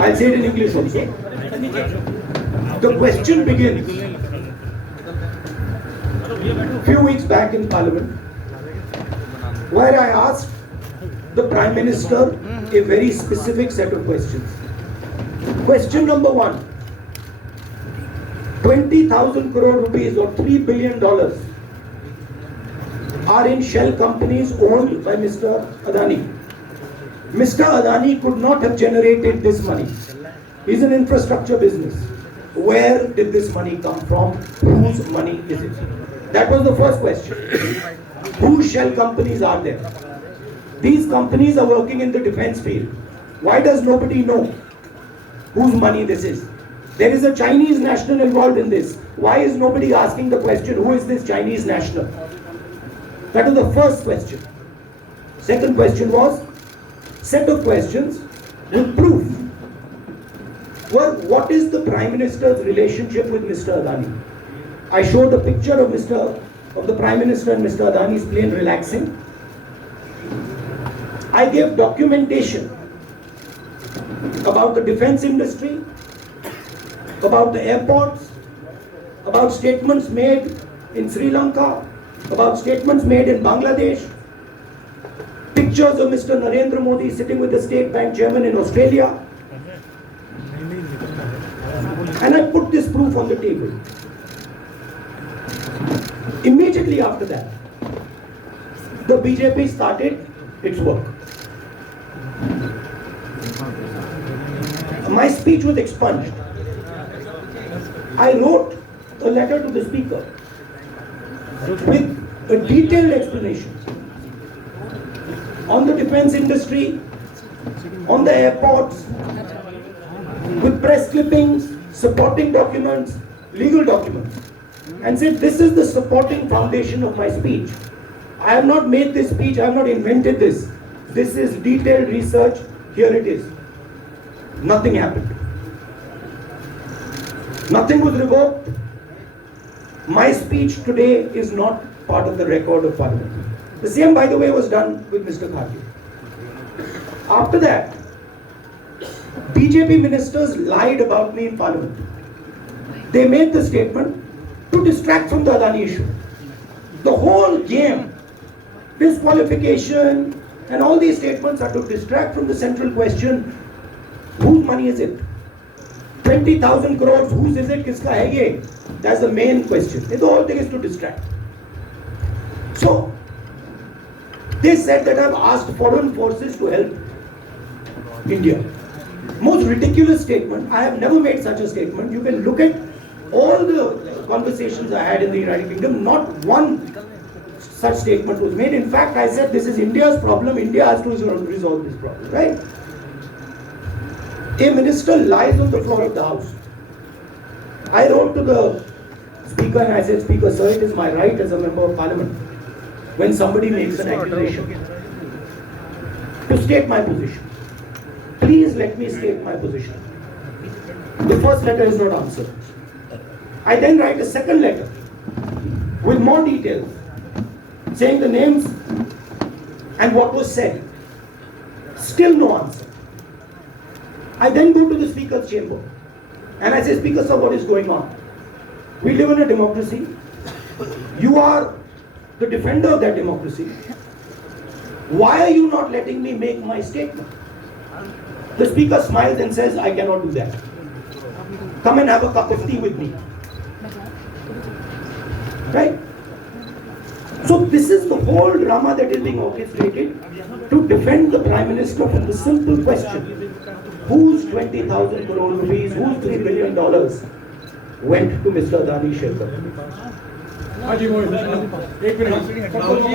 I'll say it in English also. The question begins. Few weeks back in Parliament, where I asked the Prime Minister a very specific set of questions. Question number one, 20,000 crore rupees or $3 billion are in shell companies owned by Mr. Adani. Mr. Adani could not have generated this money. He's an infrastructure business. Where did this money come from? Whose money is it? That was the first question. Whose shell companies are there? These companies are working in the defense field. Why does nobody know whose money this is? There is a Chinese national involved in this. Why is nobody asking the question, who is this Chinese national? That was the first question. Second question was, set of questions with proof. Well, what is the Prime Minister's relationship with Mr. Adani? I showed a picture of the Prime Minister and Mr. Adani's plane relaxing. I gave documentation about the defense industry, about the airports, about statements made in Sri Lanka, about statements made in Bangladesh, pictures of Mr. Narendra Modi sitting with the State Bank chairman in Australia. And I put this proof on the table. Immediately after that, the BJP started its work. My speech was expunged. I wrote a letter to the Speaker with a detailed explanation on the defense industry, on the airports, with press clippings, supporting documents, legal documents, and said this is the supporting foundation of my speech. I have not made this speech, I have not invented this. This is detailed research, here it is. Nothing happened. Nothing was revoked. My speech today is not part of the record of Parliament. The same, by the way, was done with Mr. Gandhi. After that, BJP ministers lied about me in Parliament. They made the statement to distract from the Adani issue. The whole game, disqualification, and all these statements are to distract from the central question, whose money is it? 20,000 crores, whose is it? Kiska hai ye? That's the main question. The whole thing is to distract. So, they said that I've asked foreign forces to help India. Most ridiculous statement. I have never made such a statement. You can look at all the conversations I had in the United Kingdom. Not one such statement was made. In fact, I said this is India's problem. India has to resolve this problem, right? A minister lies on the floor of the House. I wrote to the Speaker and I said, Speaker, sir, it is my right as a member of Parliament, when somebody makes an accusation, to state my position. Please let me state my position. The first letter is not answered. I then write a second letter with more details, saying the names and what was said. Still no answer. I then go to the Speaker's chamber and I say, Speaker, sir, what is going on? We live in a democracy. You are the defender of that democracy. Why are you not letting me make my statement? The Speaker smiles and says, I cannot do that. Come and have a cup of tea with me. Right? So this is the whole drama that is being orchestrated to defend the Prime Minister from the simple question, whose 20,000 crore rupees, whose $3 billion went to Mr. Adani Shell Company?